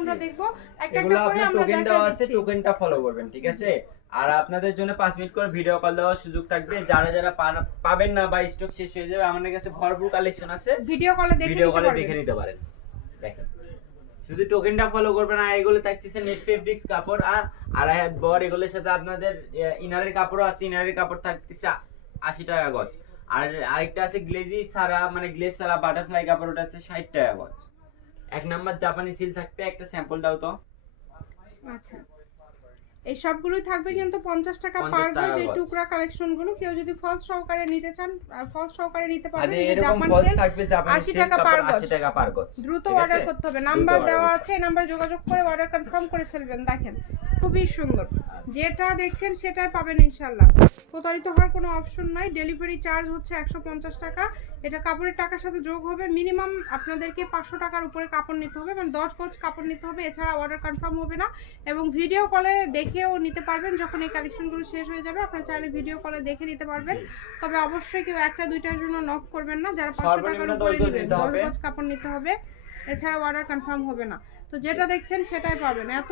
আমরা দেখব একটা এগুলো একটা করে আপনার আমরা টোকেন দেওয়া আছে, দেখাচ্ছি। টোকেনটা ফলো করবেন, ঠিক আছে? আর আপনাদের জন্য 5 মিনিট করে ভিডিও কল দেওয়ার সুযোগ থাকবে। যারা যারা পাবেন না বা স্টক শেষ হয়ে যাবে, আমাদের কাছে ভরপুর কালেকশন আছে, ভিডিও কলে ভিডিও কলে দেখে দেখে নিতে পারেন। দেখেন, শুধু টোকেনটা ফলো করবেন। আর এগুলো থাকতেছে নেট ফেব্রিক্স কাপড় আর আড়াই হাত বর। এগুলোর সাথে আপনাদের ইনারের কাপড়ও আছে। ইনারের কাপড় থাকতেছে 80 টাকা গজ। আর আরেকটা আছে গ্লেজি ছাড়া, মানে গ্লেজ ছাড়া বাটারফ্লাই কাপড়, ওটা আছে 60 টাকা গজ। এক নাম্বার জাপানি সিল থাকতে একটা স্যাম্পল দাও তো। আচ্ছা, এই সবগুলোই থাকবে কিন্তু 50 টাকা 50 পার টাকা গজ। এই গজ। টুকরা কালেকশন গুলো কেউ যদি ফলস সহকারে নিতে চান, ফলস সহকারে নিতে আর পারবেন। এই যে এরকম জাপান ফলস সেল থাকবে জাপানি 80 সিল টাকা পার কাপড় গজ। 80 টাকা পার গজ। দ্রুত ঠিক আছে? অর্ডার করতে হবে, দ্রুত নাম্বার order দেওয়া করতে আছে, নাম্বার যোগাযোগ করে অর্ডার কনফার্ম করে ফেলবেন। দেখেন খুবই সুন্দর, যেটা দেখছেন সেটাই পাবেন ইনশাআল্লাহ। প্রতারিত হওয়ার কোনো অপশন নাই। ডেলিভারি চার্জ হচ্ছে 150 টাকা। এটা কাপড়ের টাকার সাথে যোগ হবে। মিনিমাম আপনাদেরকে 500 টাকার উপরে কাপড় নিতে হবে, মানে 10 গজ কাপড় নিতে হবে, এছাড়া অর্ডার কনফার্ম হবে না। এবং ভিডিও কলে দেখেও নিতে পারবেন। যখন এই কালেকশনগুলো শেষ হয়ে যাবে আপনারা চাইলে ভিডিও কলে দেখে নিতে পারবেন। তবে অবশ্যই কেউ একটা দুইটার জন্য নক করবেন না। যারা 500 টাকার সর্বনিম্ন উপরে 10 গজ নেবেন, নিতে 10 হবে। গজ কাপড় নিতে হবে, এছাড়া অর্ডার কনফার্ম হবে না। তো যেটা দেখছেন সেটাই পাবেন। এত